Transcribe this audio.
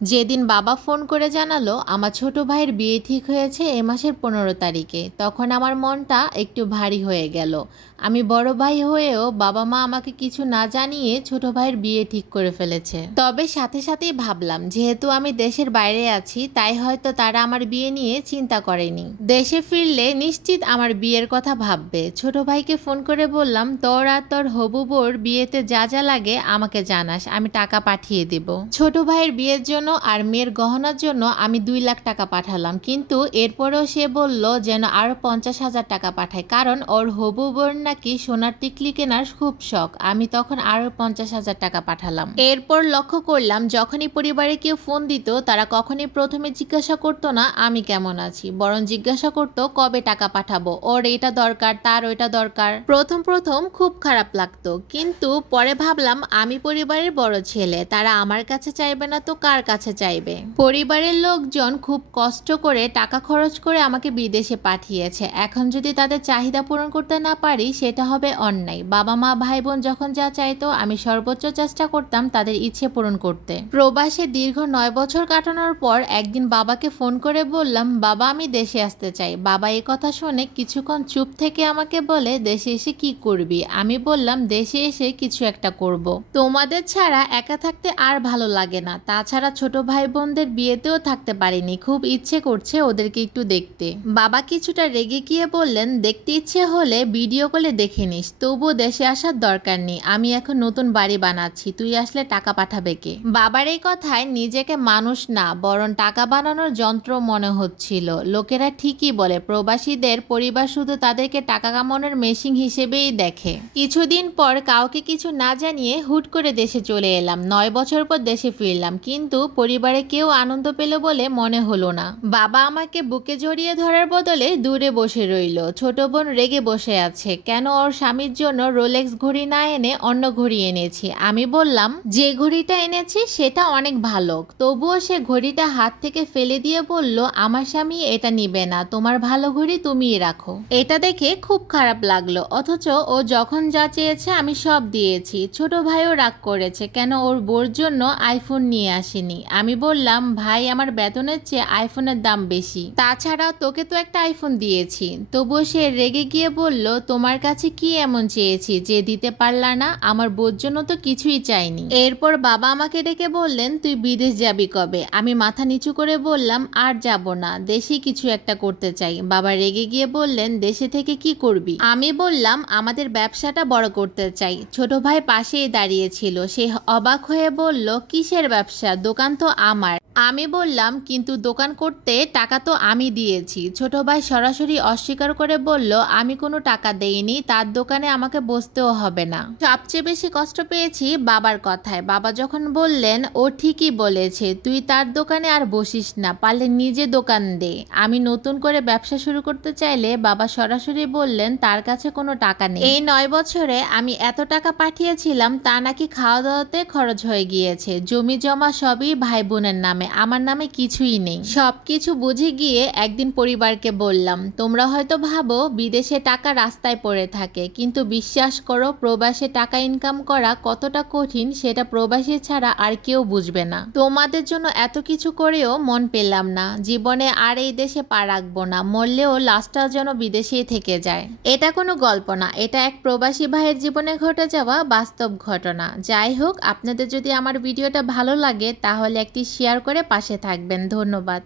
যেদিন বাবা ফোন করে জানালো, আমার ছোট ভাইয়ের বিয়ে ঠিক হয়েছে এ মাসের পনেরো তারিখে। তখন আমার মনটা একটু ভারী হয়ে গেল। আমি বড় ভাই হয়েও বাবা মা আমাকে কিছু না জানিয়ে ছোট ভাইয়ের বিয়ে ঠিক করে ফেলেছে। তবে সাথে সাথেই ভাবলাম, যেহেতু আমি দেশের বাইরে আছি, তাই হয়তো তারা আমার বিয়ে নিয়ে চিন্তা করেনি। দেশে ফিরলে নিশ্চিত আমার বিয়ের কথা ভাববে। ছোট ভাইকে ফোন করে বললাম, তোর আর তোর হবু বোর বিয়েতে যা যা লাগে আমাকে জানাস, আমি টাকা পাঠিয়ে দেব। ছোট ভাইয়ের বিয়ের জন্য আর মেয়ের গহনার জন্য আমি দুই লাখ টাকা পাঠালাম। কিন্তু এরপরেও সে বলল যেন আরও পঞ্চাশ হাজার টাকা পাঠায়, কারণ ওর হবু বোন নাকি সোনার টিকলি কেনার খুব শখ। আমি তখন আরও পঞ্চাশ হাজার টাকা পাঠালাম। এরপর লক্ষ্য করলাম, যখনই পরিবারে কেউ ফোন দিত, তারা কখনই প্রথমে জিজ্ঞাসা করতো না, আমি কেমন আছি? বরং জিজ্ঞাসা করতো, কবে টাকা পাঠাবো? ওর এটা দরকার, তার ওইটা দরকার। প্রথম প্রথম খুব খারাপ লাগতো। কিন্তু পরে ভাবলাম, আমি পরিবারের বড় ছেলে, তারা আমার কাছে চাইবে না তো কার কাছে চাইবে। পরিবারের লোকজন খুব কষ্ট করে টাকা খরচ করে আমাকে বিদেশে পাঠিয়েছে। এখন যদি তাদের চাহিদা পূরণ করতে না পারি, সেটা হবে অন্যায়। বাবা মা ভাই বোন যখন যা চাইতো, আমি সর্বোচ্চ চেষ্টা করতাম তাদের ইচ্ছে পূরণ করতে। প্রবাসে দীর্ঘ নয় বছর কাটানোর পর একদিন বাবাকে ফোন করে বললাম, বাবা, আমি দেশে আসতে চাই। বাবা এই কথা শুনে কিছুক্ষণ চুপ থেকে আমাকে বলে, দেশে এসে কি করবি? আমি বললাম, দেশে এসে কিছু একটা করব। তোমাদের ছাড়া একা থাকতে আর ভালো লাগে না। তাছাড়া ছোট ভাই বোনদের বিয়েতেও থাকতে পারিনি। খুব ইচ্ছে করছে ওদেরকে একটু দেখতে। বাবা কিছুটা রেগে গিয়ে বললেন, দেখতে ইচ্ছে হলে ভিডিও কলে দেখে নিস। তবুও দেশে আসার দরকার নেই। আমি এখন নতুন বাড়ি বানাচ্ছি। তুই আসলে টাকা পাঠাবে কে? বাবার এই কথায় নিজেকে মানুষ না, বরং টাকা বানানোর যন্ত্র মনে হচ্ছিল। লোকেরা ঠিকই বলে, প্রবাসীদের পরিবার শুধু তাদেরকে টাকা কামানোর মেশিন হিসেবেই দেখে। কিছুদিন পর কাউকে কিছু না জানিয়ে হুট করে দেশে চলে এলাম। নয় বছর পর দেশে ফিরলাম। কিন্তু পরিবারে কেউ আনন্দ পেল বলে মনে হলো না। বাবা আমাকে বুকে জড়িয়ে ধরার বদলে দূরে বসে রইল। ছোট বোন রেগে বসে আছে। কেন ওর স্বামীর জন্য রোলেক্স ঘড়ি না এনে অন্য ঘড়ি এনেছি? আমি বললাম, যে ঘড়িটা এনেছি সেটা অনেক ভালো। তবুও সে ঘড়িটা হাত থেকে ফেলে দিয়ে বলল, আমার স্বামী এটা নিবে না। তোমার ভালো ঘড়ি তুমিই রাখো। এটা দেখে খুব খারাপ লাগল। অথচ ও যখন যা চেয়েছে আমি সব দিয়েছি। ছোট ভাইও রাগ করেছে। কেন ওর বোর জন্য আইফোন নিয়ে আসেনি? আমি বললাম, ভাই, আমার বেতনের চেয়ে আইফোনের দাম বেশি। তাছাড়া তোকে তো একটা আইফোন দিয়েছি। তবুও সে রেগে গিয়ে বলল, তোমার কাছে কি এমন চেয়েছি যে দিতে পারলা না? আমার বোর জন্য তো কিছুই চাইনি। এরপর বাবা আমাকে ডেকে বললেন, তুই বিদেশ যাবি কবে? আমি মাথা নিচু করে বললাম, আর যাব না দেশে কিছু একটা করতে চাই। বাবা রেগে গিয়ে বললেন, দেশে থেকে কি করবি? আমি বললাম, আমাদের ব্যবসাটা বড় করতে চাই। ছোট ভাই পাশেই দাঁড়িয়েছিল সে অবাক হয়ে বলল, কিসের ব্যবসা? দোকান তো আমার। আমি বললাম, কিন্তু দোকান করতে টাকা তো আমি দিয়েছি। ছোট ভাই সরাসরি অস্বীকার করে বলল, আমি কোনো টাকা দেইনি, তার দোকানে আমাকে বসতেও হবে না। সবচেয়ে বেশি কষ্ট পেয়েছি বাবার কথায়। বাবা যখন বললেন, ও ঠিকই বলেছে, তুই তার দোকানে আর বসিস না, পারলে নিজে দোকান দে। আমি নতুন করে ব্যবসা শুরু করতে চাইলে বাবা সরাসরি বললেন, তার কাছে কোনো টাকা নেই। এই নয় বছরে আমি এত টাকা পাঠিয়েছিলাম, তা নাকি খাওয়া দাওয়াতে খরচ হয়ে গিয়েছে। জমি জমা সবই ভাই বোনের নামে। আমার নামে কিছুই নেই। সবকিছু বুঝে গিয়ে একদিন পরিবারকে বললাম, তোমরা হয়তো ভাবো বিদেশে টাকা রাস্তায় পড়ে থাকে, কিন্তু বিশ্বাস করো প্রবাসে টাকা ইনকাম করা কতটা কঠিন সেটা প্রবাসী ছাড়া আর কেউ বুঝবে না। তোমাদের জন্য এত কিছু করেও মন পেলাম না। জীবনে আর এই দেশে পা রাখব না, মরলেও লাস্টটা যেন বিদেশেই থেকে যায়। এটা কোনো গল্প না, এটা এক প্রবাসী ভাইয়ের জীবনে ঘটে যাওয়া বাস্তব ঘটনা। যাই হোক, আপনাদের যদি আমার ভিডিওটা ভালো লাগে, তাহলে একটি শেয়ার করে পাশে থাকবেন। ধন্যবাদ।